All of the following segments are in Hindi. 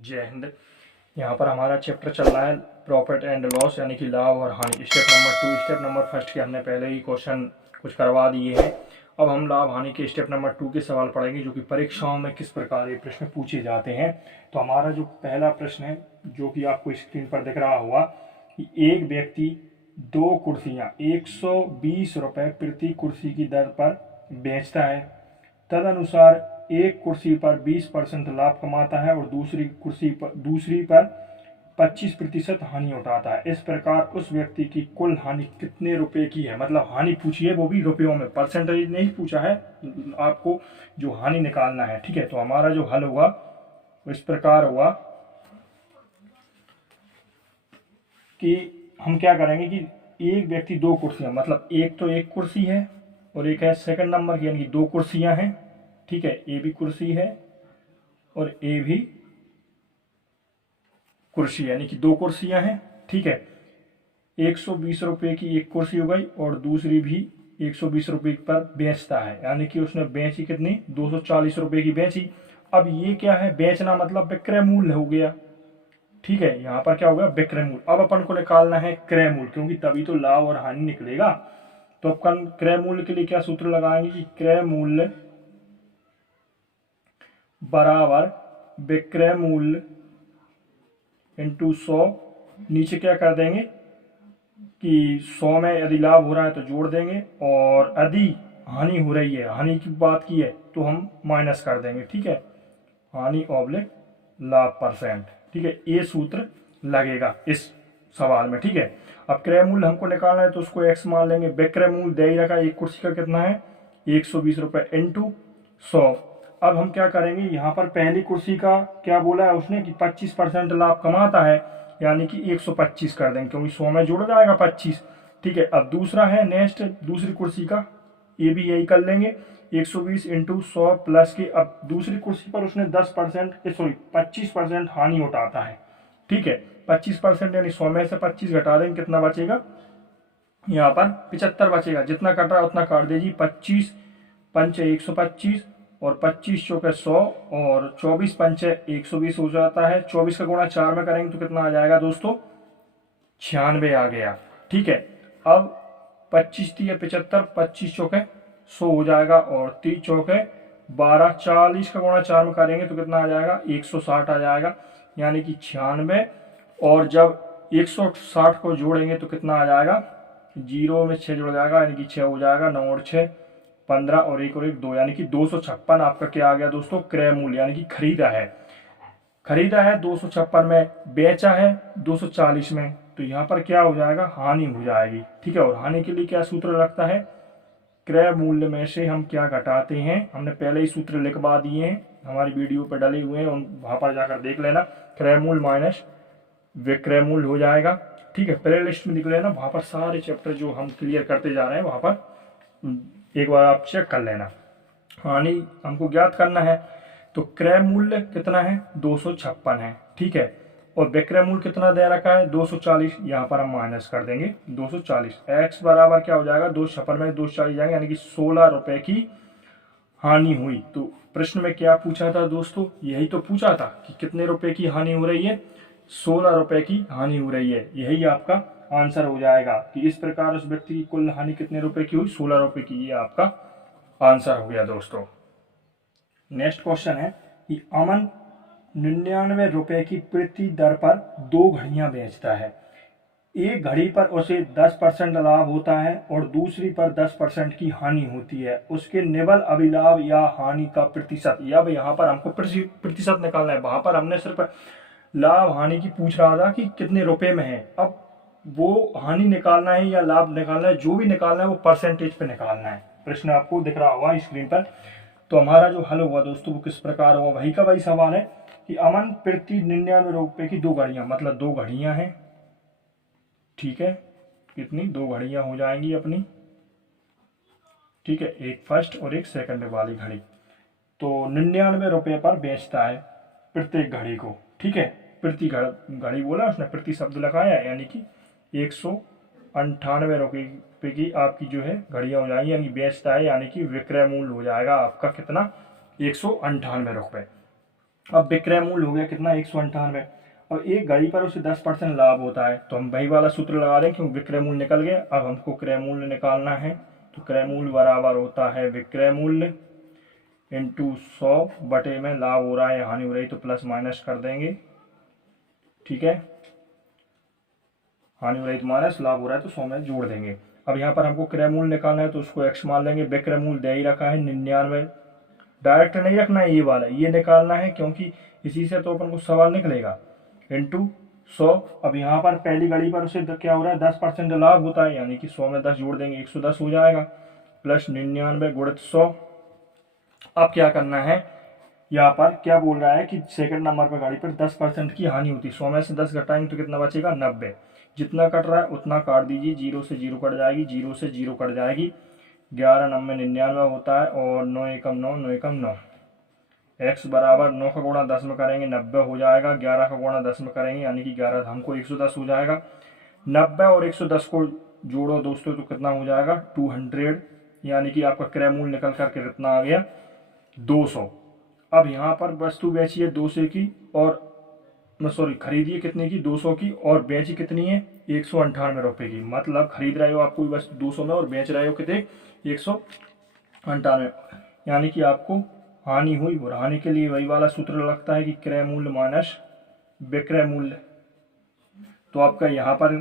जय हिंद। यहाँ पर हमारा चैप्टर चल रहा है प्रॉफिट एंड लॉस यानी कि लाभ और हानि। Step number 2 step number first के हमने पहले ही क्वेश्चन कुछ करवा दिए हैं। अब हम लाभ हानि के स्टेप नंबर 2 के सवाल पढ़ेंगे जो कि परीक्षाओं में किस प्रकार ये प्रश्न पूछे जाते हैं। तो हमारा जो पहला प्रश्न है जो कि आपको स्क्रीन पर दिख रहा होगा कि एक व्यक्ति 2 कुर्सियाँ 120 रुपये प्रति कुर्सी की दर पर बेचता है। तदनुसार एक कुर्सी पर 20% लाभ कमाता है और दूसरी पर 25% हानि उठाता है। इस प्रकार उस व्यक्ति की कुल हानि कितने रुपए की है। मतलब हानि पूछी है वो भी रुपयों में, परसेंटेज नहीं पूछा है, आपको जो हानि निकालना है। ठीक है, तो हमारा जो हल हुआ वो इस प्रकार हुआ कि हम क्या करेंगे कि एक व्यक्ति 2 कुर्सियां, मतलब एक तो एक कुर्सी है और एक है सेकंड नंबर की, यानी कि 2 कुर्सियां हैं। ठीक है, ए भी कुर्सी है और ए भी कुर्सी, यानी कि 2 कुर्सियां हैं। ठीक है, 120 रुपये की एक कुर्सी हो गई और दूसरी भी 120 रुपये पर बेचता है, यानी कि उसने बेची कितनी, 240 रुपये की बेची। अब ये क्या है, बेचना मतलब विक्रय मूल्य हो गया। ठीक है, यहाँ पर क्या हो गया, विक्रय मूल्य। अब अपन को निकालना है क्रय मूल्य, क्योंकि तभी तो लाभ और हानि निकलेगा। तो अपन क्रय मूल्य के लिए क्या सूत्र लगाएंगे कि क्रय मूल्य बराबर विक्रय मूल्य इंटू 100। नीचे क्या कर देंगे कि 100 में यदि लाभ हो रहा है तो जोड़ देंगे और यदि हानि हो रही है, हानि की बात की है, तो हम माइनस कर देंगे। ठीक है, हानि ऑब्लिक लाभ परसेंट। ठीक है, ये सूत्र लगेगा इस सवाल में। ठीक है, अब क्रय मूल्य हमको निकालना है तो उसको x मान लेंगे। विक्रय मूल्य दे ही रखा है, एक कुर्सी का कितना है 120 रुपये इंटू 100। अब हम क्या करेंगे, यहाँ पर पहली कुर्सी का क्या बोला है उसने कि 25% लाभ कमाता है, यानी कि 125 कर देंगे क्योंकि 100 में जुड़ जाएगा 25। ठीक है, अब दूसरा है नेक्स्ट दूसरी कुर्सी का, ये भी यही कर लेंगे 120 इंटू 100 प्लस के। अब दूसरी कुर्सी पर उसने 25% हानि उठाता है। ठीक है, 25% यानी 100 में से 25 घटा देंगे, कितना बचेगा, यहाँ पर 75 बचेगा। जितना कट रहा है उतना काट दीजिए। 25 पंचे 125 और 25 चौके 100 और 24 पंचे 120 हो जाता है। 24 का गुणा 4 में करेंगे तो कितना आ जाएगा दोस्तों, 96 आ गया। ठीक है, अब 25 3 75, 25 चौके 100 हो जाएगा और 30 चौके 12, 40 का गुणा 4 में करेंगे तो कितना आ जाएगा, 160 आ जाएगा, यानी कि 96। और जब 160 को जोड़ेंगे तो कितना आ जाएगा, 0 में 6 जुड़ जाएगा, यानी कि 6 हो जाएगा, 9 और 6 15 और 1 और 1 2, यानी कि 256 आपका क्या आ गया दोस्तों, क्रय मूल्य, यानी कि खरीदा है। खरीदा है 256 में, बेचा है 240 में, तो यहाँ पर क्या हो जाएगा, हानि हो जाएगी। ठीक है, और हानि के लिए क्या सूत्र लगता है, क्रय मूल्य में से हम क्या घटाते हैं, हमने पहले ही सूत्र लिखवा दिए हैं, हमारी वीडियो पर डले हुए हैं, वहां पर जाकर देख लेना। क्रय मूल्य माइनस विक्रय मूल्य हो जाएगा। ठीक है, प्ले लिस्ट में देख लेना, वहां पर सारे चैप्टर जो हम क्लियर करते जा रहे हैं वहां पर एक बार आप चेक कर लेना। हानि हमको ज्ञात करना है, तो क्रय मूल्य कितना है, 256 है। ठीक है, और विक्रय मूल्य कितना दे रखा है, 240। यहाँ पर हम माइनस कर देंगे 240। x बराबर क्या हो जाएगा, 256 में 240 जाएंगे, यानी कि 16 रुपए की हानि हुई। तो प्रश्न में क्या पूछा था दोस्तों, यही तो पूछा था कि कितने रुपए की हानि हो रही है, 16 रुपए की हानि हो रही है। यही आपका आंसर हो जाएगा कि इस प्रकार उस व्यक्ति की कुल हानि कितने रुपए की हुई, 16 रुपए की। ये आपका आंसर हो गया दोस्तों। नेक्स्ट क्वेश्चन है कि अमन 99 रुपए की प्रति दर पर 2 घड़ियां बेचता है। एक घड़ी पर उसे 10% लाभ होता है और दूसरी पर 10% की हानि होती है। उसके निवल अभिलाभ या हानि का प्रतिशत, या भाई यहाँ पर हमको प्रतिशत निकालना है, वहां पर हमने सिर्फ लाभ हानि की पूछ रहा था कि कितने रुपए में है। अब वो हानि निकालना है या लाभ निकालना है, जो भी निकालना है वो परसेंटेज पे निकालना है। प्रश्न आपको दिख रहा होगा स्क्रीन पर। तो हमारा जो हल हुआ दोस्तों वो किस प्रकार हुआ, वही का वही सवाल है कि अमन प्रति 99 रुपए की 2 घड़ियां, मतलब 2 घड़ियां हैं। ठीक है, कितनी, 2 घड़ियां हो जाएंगी अपनी। ठीक है, एक फर्स्ट और एक सेकंड वाली घड़ी। तो 99 रुपए पर बेचता है प्रत्येक घड़ी को। ठीक है, प्रति घड़ी बोला उसने, प्रति शब्द लगाया, यानी कि 198 रुपए की आपकी जो है घड़ियां हो जाएंगी, यानी बेचता है, यानी कि विक्रय मूल्य हो जाएगा आपका कितना, 198 रुपए। अब विक्रय मूल्य हो गया कितना 198। अब एक घड़ी पर उसे 10% लाभ होता है, तो हम वही वाला सूत्र लगा दें क्योंकि विक्रय मूल्य निकल गया। अब हमको क्रय मूल्य निकालना है, तो क्रय मूल्य बराबर होता है विक्रय मूल्य इंटू 100 बटे में लाभ हो रहा है हानि हो रही तो प्लस माइनस कर देंगे, ठीक है। हानि हो रही तो माइनस, लाभ हो रहा है तो 100 में जोड़ देंगे। अब यहाँ पर हमको क्रय मूल्य निकालना है तो उसको x मान लेंगे। विक्रय मूल्य दे ही रखा है 99, डायरेक्ट नहीं रखना है, ये वाला ये निकालना है क्योंकि इसी से तो अपन को सवाल निकलेगा। इंटू 100। अब यहाँ पर पहली घड़ी पर उसे क्या हो रहा है 10% लाभ होता है, यानी कि 100 में 10 जोड़ देंगे 110 हो जाएगा, प्लस 99 गुणित 100। अब क्या करना है, यहाँ पर क्या बोल रहा है कि सेकंड नंबर पर गाड़ी पर 10% की हानि होती है, 100 में से 10 घटाएंगे तो कितना बचेगा 90। जितना कट रहा है उतना काट दीजिए, 0 से 0 कट जाएगी, 0 से 0 कट जाएगी, 11 90 99 होता है, और 9 एकम 9 9 एकम 9। x बराबर 9 का गुणा 10 में करेंगे 90 हो जाएगा, 11 का गुणा 10 में करेंगे यानी कि 11 हमको 110 हो जाएगा। 90 और 110 को जोड़ो दोस्तों तो कितना हो जाएगा 200, यानी कि आपका क्रय मूल्य निकल करके कितना आ गया 200। अब यहाँ पर वस्तु बेची है 200 की और सॉरी खरीदी है कितने की 200 की, और बेची कितनी है 198 रुपये की। मतलब खरीद रहे हो आप कोई वस्तु 200 में और बेच रहे हो कितने 198, यानी कि आपको हानि हुई। और हानि के लिए वही वाला सूत्र लगता है कि क्रय मूल्य माइनस विक्रय मूल्य। तो आपका यहाँ पर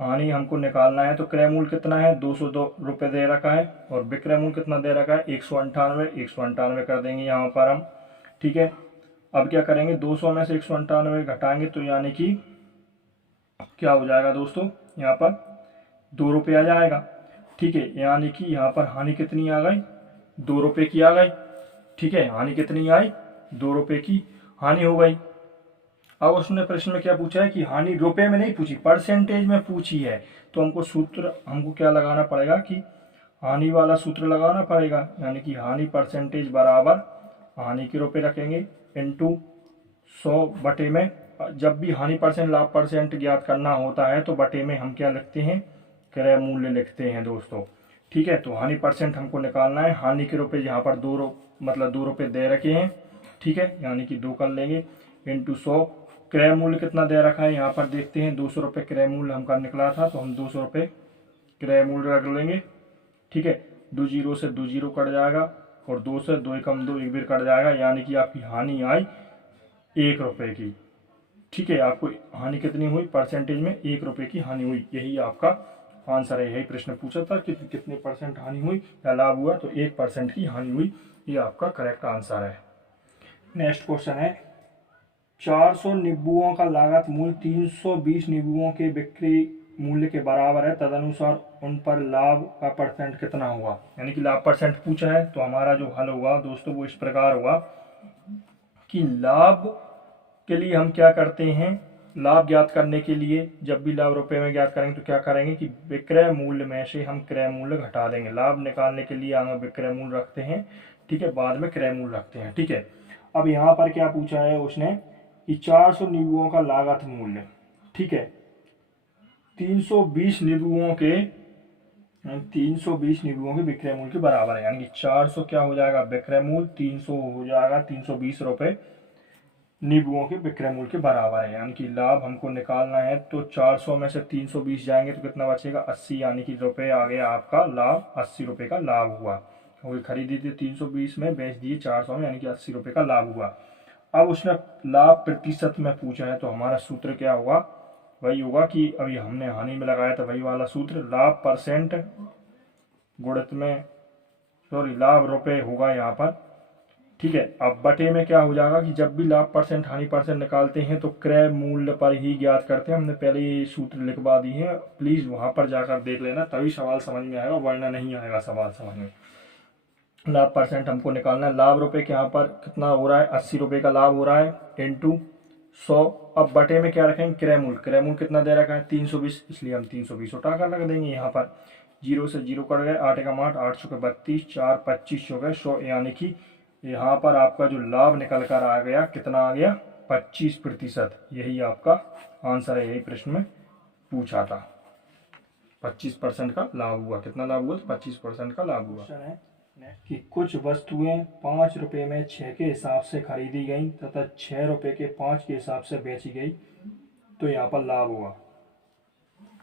हानि हमको निकालना है, तो क्रय मूल्य कितना है 202 रुपये दे रखा है, और विक्रय मूल्य कितना दे रखा है 198 कर देंगे यहाँ पर हम, ठीक है। अब क्या करेंगे 200 में से 198 घटाएंगे तो यानी कि क्या हो जाएगा दोस्तों, यहाँ पर 2 रुपये आ जाएगा, ठीक है। यानी कि यहाँ पर हानि कितनी आ गई 2 रुपये की आ गई, ठीक है। हानि कितनी आई 2 रुपये की हानि हो गई। अब उसने प्रश्न में क्या पूछा है कि हानि रुपए में नहीं पूछी, परसेंटेज में पूछी है, तो हमको सूत्र हमको क्या लगाना पड़ेगा कि हानि वाला सूत्र लगाना पड़ेगा, यानी कि हानि परसेंटेज बराबर हानि के रुपए रखेंगे इंटू 100 बटे में। जब भी हानि परसेंट लाभ परसेंट ज्ञात करना होता है तो बटे में हम क्या लिखते हैं क्रय मूल्य लिखते हैं दोस्तों, ठीक है। तो हानि परसेंट हमको निकालना है, हानि के रुपए यहाँ पर 2 रुपये दे रखे हैं, ठीक है, यानी कि 2 कर लेंगे इंटू 100। क्रय मूल्य कितना दे रखा है यहाँ पर देखते हैं, 200 रुपये क्रय मूल्य हमका निकला था, तो हम 200 रुपये क्रय मूल्य रख लेंगे, ठीक है। 2 जीरो से 2 जीरो कट जाएगा, और 2 से 2 एकम 2 एक बार कट जाएगा, यानी कि आपकी हानि आई 1 रुपये की, ठीक है। आपको हानि कितनी हुई परसेंटेज में 1 रुपये की हानि हुई, यही आपका आंसर है। यही प्रश्न पूछा था कि कितने परसेंट हानि हुई या लाभ हुआ, तो 1% की हानि हुई, ये आपका करेक्ट आंसर है। नेक्स्ट क्वेश्चन है 400 नींबुओं का लागत मूल्य 320 नींबुओं के बिक्री मूल्य के बराबर है, तदनुसार उन पर लाभ का परसेंट कितना हुआ। यानी कि लाभ परसेंट पूछा है, तो हमारा जो हल होगा दोस्तों वो इस प्रकार होगा कि लाभ के लिए हम क्या करते हैं, लाभ ज्ञात करने के लिए जब भी लाभ रुपए में ज्ञात करेंगे तो क्या करेंगे कि विक्रय मूल्य में से हम क्रय मूल्य घटा देंगे। लाभ निकालने के लिए आगे विक्रय मूल्य रखते हैं, ठीक है, बाद में क्रय मूल्य रखते हैं, ठीक है। अब यहाँ पर क्या पूछा है उसने कि 400 नींबुओं का लागत मूल्य, ठीक है, 320 नींबुओं के विक्रय मूल्य के बराबर है, यानी कि 400 क्या हो जाएगा विक्रय मूल्य, 300 हो जाएगा 320 रुपये नींबुओं के विक्रय मूल्य के बराबर है। यानी कि लाभ हमको निकालना है, तो 400 में से 320 जाएंगे तो कितना बचेगा 80, यानी कि रुपये आ गया आपका लाभ, 80 रुपये का लाभ हुआ। क्योंकि खरीदी थी 320 में, बेच दिए 400 में, यानी कि 80 रुपये का लाभ हुआ। अब उसने लाभ प्रतिशत में पूछा है, तो हमारा सूत्र क्या होगा, वही होगा कि अभी हमने हानि में लगाया था वही वाला सूत्र, लाभ परसेंट गुणित में लाभ रुपये होगा यहाँ पर, ठीक है। अब बटे में क्या हो जाएगा कि जब भी लाभ परसेंट हानि परसेंट निकालते हैं तो क्रय मूल्य पर ही ज्ञात करते हैं। हमने पहले ये सूत्र लिखवा दी है, प्लीज वहां पर जाकर देख लेना, तभी सवाल समझ में आएगा, वरना नहीं आएगा सवाल समझ में। लाभ परसेंट हमको निकालना है, लाभ रुपये के यहाँ पर कितना हो रहा है 80 रुपये का लाभ हो रहा है इंटू 100। अब बटे में क्या रखेंगे क्रय मूल्य कितना दे रखा है 320, इसलिए हम 320 उठा कर रख देंगे यहाँ पर। 0 से 0 कट गए, 8 एकम 8, 8 चौके 32, 4 25 हो गए 100, यानी कि यहाँ पर आपका जो लाभ निकल कर आ गया कितना आ गया 25%। यही आपका आंसर है, यही प्रश्न में पूछा था, 25% का लाभ हुआ। कितना लाभ हुआ तो 25% का लाभ हुआ। कि कुछ वस्तुएं 5 रुपये में 6 के हिसाब से खरीदी गई तथा 6 रुपये के 5 के हिसाब से बेची गई, तो यहाँ पर लाभ हुआ।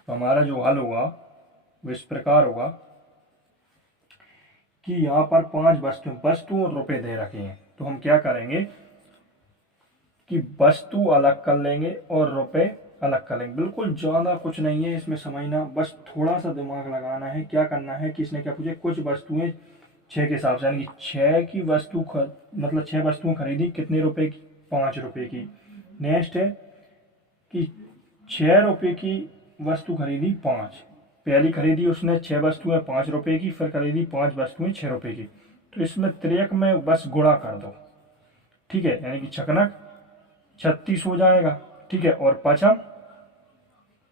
तो हमारा जो हल होगा वो इस प्रकार होगा कि यहाँ पर 5 वस्तु और रुपए दे रखे हैं, तो हम क्या करेंगे कि वस्तु अलग कर लेंगे और रुपए अलग कर लेंगे। बिल्कुल ज़्यादा कुछ नहीं है इसमें समझना, बस थोड़ा सा दिमाग लगाना है। क्या करना है कि इसने क्या पूछे, कुछ वस्तुएं 6 के हिसाब से, यानी कि 6 की वस्तु मतलब 6 वस्तुएं खरीदी कितने रुपए की, 5 रुपए की। नेक्स्ट है कि 6 रुपए की वस्तु खरीदी 5, पहली खरीदी उसने 6 वस्तुएं 5 रुपए की, फिर खरीदी 5 वस्तुएं 6 रुपए की। तो इसमें त्रियक में बस गुणा कर दो, ठीक है, यानी कि छकनक 36 हो जाएगा, ठीक है, और पचम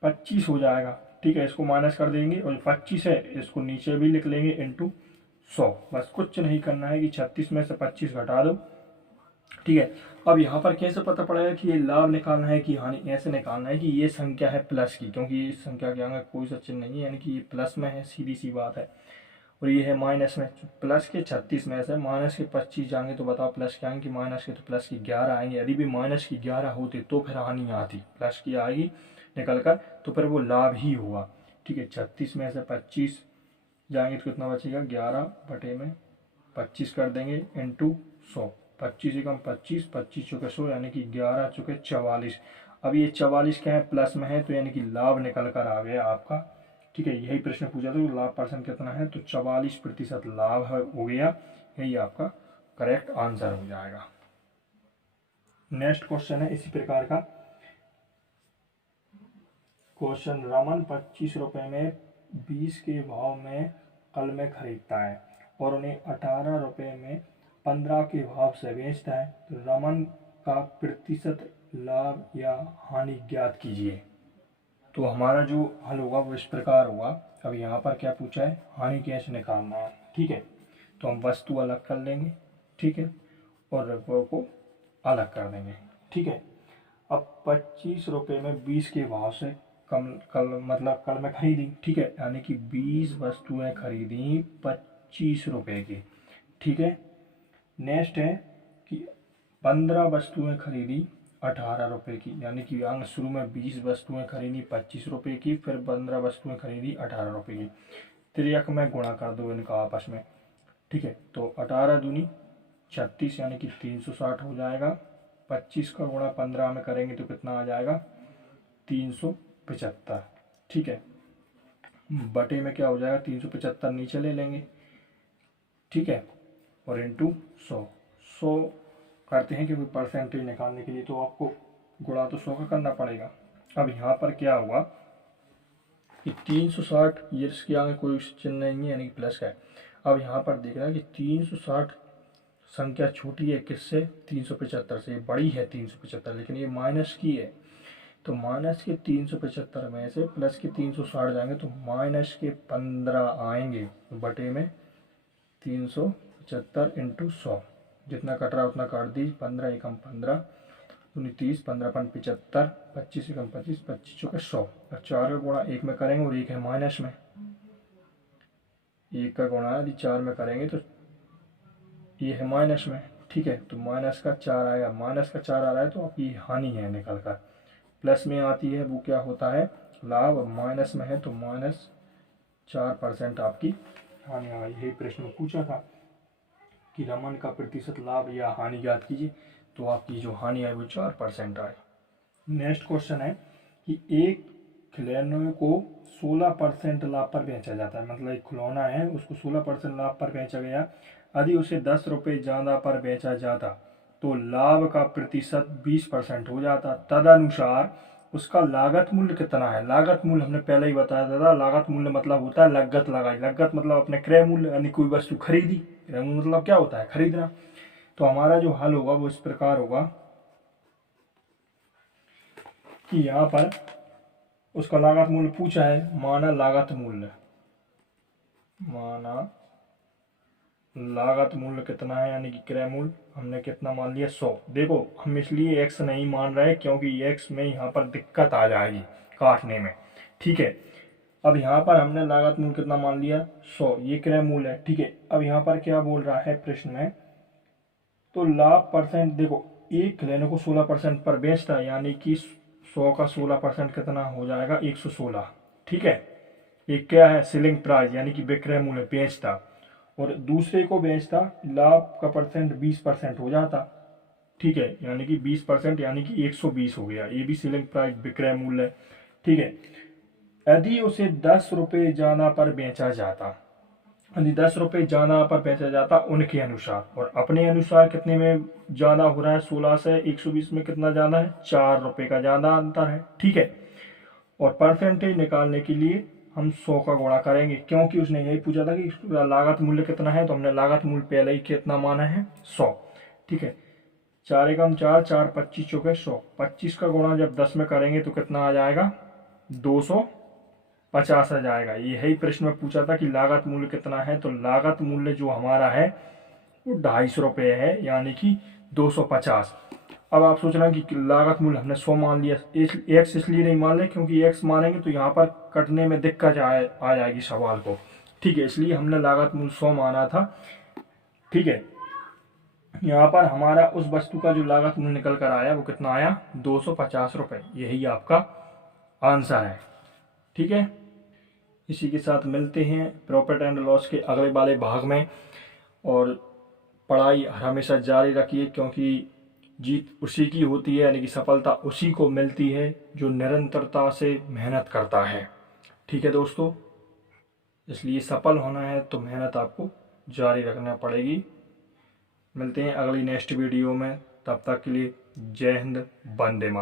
25 हो जाएगा, ठीक है। इसको माइनस कर देंगे और 25 है इसको नीचे भी लिख लेंगे इंटू 100। बस कुछ नहीं करना है कि 36 में से 25 घटा दो, ठीक है। अब यहाँ पर कैसे पता पड़ेगा कि ये लाभ निकालना है कि हानि, ऐसे निकालना है कि ये संख्या है प्लस की, क्योंकि ये संख्या के आगे कोई सा चिन्ह नहीं है, यानी कि ये प्लस में है, सीधी सी बात है। और ये है माइनस में, प्लस के 36 में से माइनस के 25 जाएंगे तो बताओ प्लस के आएंगे कि माइनस के, तो प्लस की 11 आएंगे। यदि भी माइनस की 11 होते तो फिर हानि आती, प्लस की आएगी निकल कर, तो फिर वो लाभ ही हुआ, ठीक है। 36 में से 25 जाएंगे तो कितना बचेगा, 11 बटे में 25 कर देंगे इंटू 100। 25 एकम 25, 25 चौके 100, यानी कि 11 चौके 44। अब ये 44 क्या है, प्लस में है, तो यानी कि लाभ निकल कर आ गया आपका, ठीक है। यही प्रश्न पूछा था, तो लाभ परसेंट कितना है, तो 44% लाभ हो गया, यही आपका करेक्ट आंसर हो जाएगा। नेक्स्ट क्वेश्चन है इसी प्रकार का क्वेश्चन। रमन 25 रुपये में 20 के भाव में कलमें खरीदता है और उन्हें 18 रुपये में 15 के भाव से बेचता है, तो रमन का प्रतिशत लाभ या हानि ज्ञात कीजिए। तो हमारा जो हल होगा वो इस प्रकार होगा। अब यहाँ पर क्या पूछा है, हानि कैसे निकालना है, ठीक है। तो हम वस्तु अलग कर लेंगे, ठीक है, और रुपये को अलग कर देंगे, ठीक है। अब 25 रुपये में 20 के भाव से कल में खरीदी, ठीक है, यानी कि 20 वस्तुएं खरीदी 25 रुपये की, ठीक है। नेक्स्ट है कि 15 वस्तुएं खरीदी 18 रुपये की, यानी कि अंग शुरू में 20 वस्तुएं खरीदी 25 रुपये की, फिर 15 वस्तुएं खरीदी 18 रुपये की। त्रियक में गुणा कर दो इनका आपस में, ठीक है। तो 18 दूनी 36, यानी कि 360 हो जाएगा। 25 का गुणा 15 में करेंगे तो कितना आ जाएगा, 375, ठीक है। बटे में क्या हो जाएगा, 375 नीचे ले लेंगे, ठीक है, और इंटू 100 करते हैं क्योंकि परसेंटेज निकालने के लिए तो आपको गुणा तो 100 का करना पड़ेगा। अब यहाँ पर क्या हुआ कि 360, ये इसके आगे कोई चिन्ह नहीं है, यानी कि प्लस का है। अब यहाँ पर देख रहा है कि 360 संख्या छोटी है किससे, 375 से, बड़ी है 375, लेकिन ये माइनस की है, तो माइनस के 375 में से प्लस के 360 जाएंगे तो माइनस के 15 आएंगे, बटे में 375 इंटू 100, जितना कट रहा उतना काट दी। 15 एकम 15 29, 15 पन 75, 25 एकम 25, 25 चौके 100। और 4 का गुणा 1 में करेंगे और 1 है माइनस में, 1 का गुणा यदि 4 में करेंगे तो ये है माइनस में, ठीक है। तो माइनस का 4 आएगा, माइनस का 4 आ रहा है तो आपकी हानि है निकल कर। प्लस में आती है वो क्या होता है, लाभ। माइनस में है तो -4% आपकी हानि आई। यही प्रश्न पूछा था कि रमन का प्रतिशत लाभ या हानि ज्ञात कीजिए, तो आपकी जो हानि आई वो 4% आई। नेक्स्ट क्वेश्चन है कि एक खिलौने को 16% लाभ पर बेचा जाता है, मतलब एक खिलौना है उसको 16% लाभ पर बेचा गया। यदि उसे 10 रुपये ज़्यादा पर बेचा जाता तो लाभ का प्रतिशत 20% हो जाता। तदनुसार उसका लागत मूल्य कितना है। लागत मूल्य हमने पहले ही बताया था, लागत मूल्य मतलब होता है लागत लगाई, लागत मतलब अपने क्रय मूल्य, यानी कोई वस्तु खरीदी, क्रय मूल्य मतलब क्या होता है, खरीदना। तो हमारा जो हल होगा वो इस प्रकार होगा कि यहाँ पर उसका लागत मूल्य पूछा है, माना लागत मूल्य, माना लागत मूल्य कितना है, यानी कि क्रय मूल्य हमने कितना मान लिया, 100। देखो हम इसलिए x नहीं मान रहे क्योंकि x में यहाँ पर दिक्कत आ जाएगी काटने में, ठीक है। अब यहाँ पर हमने लागत मूल्य कितना मान लिया, 100, ये क्रय मूल्य है, ठीक है। अब यहाँ पर क्या बोल रहा है प्रश्न में, तो लाभ परसेंट देखो, एक खिलौने को 16% पर बेचता है, यानी कि 100 का 16% कितना हो जाएगा, 116, ठीक है। एक क्या है, सेलिंग प्राइस यानी कि विक्रय मूल्य बेचता, और दूसरे को बेचता, लाभ का परसेंट 20% हो जाता, ठीक है, यानी कि 20% यानी कि 120 हो गया, ये भी सेलिंग प्राइस विक्रय मूल्य, ठीक है। यदि उसे 10 रुपये ज़्यादा पर बेचा जाता, यदि 10 रुपये ज़्यादा पर बेचा जाता उनके अनुसार, और अपने अनुसार कितने में ज़्यादा हो रहा है, 16 से 120 में कितना ज़्यादा है, 4 रुपये का ज़्यादा अंतर है, ठीक है। और परसेंटेज निकालने के लिए हम 100 का गुणा करेंगे, क्योंकि उसने यही पूछा था कि लागत मूल्य कितना है, तो हमने लागत मूल्य पहले ही कितना माना है, 100, ठीक है। 4 एकम 4, 4 25 चौके 100, 25 का गुणा जब 10 में करेंगे तो कितना आ जाएगा, 250 आ जाएगा। यही प्रश्न में पूछा था कि लागत मूल्य कितना है, तो लागत मूल्य जो हमारा है वो 250 रुपये है, यानी कि 250। अब आप सोच रहे हैं कि लागत मूल्य हमने 100 मान लिया, एक्स इसलिए नहीं मान ले क्योंकि एक्स मानेंगे तो यहाँ पर कटने में दिक्कत आ जाएगी सवाल को, ठीक है, इसलिए हमने लागत मूल्य 100 माना था, ठीक है। यहाँ पर हमारा उस वस्तु का जो लागत मूल्य निकल कर आया वो कितना आया, 250 रुपये, यही आपका आंसर है, ठीक है। इसी के साथ मिलते हैं प्रॉफिट एंड लॉस के अगले वाले भाग में, और पढ़ाई हमेशा जारी रखिए, क्योंकि जीत उसी की होती है, यानी कि सफलता उसी को मिलती है जो निरंतरता से मेहनत करता है, ठीक है दोस्तों। इसलिए सफल होना है तो मेहनत आपको जारी रखना पड़ेगी। मिलते हैं अगली नेक्स्ट वीडियो में, तब तक के लिए जय हिंद, वंदे मातरम।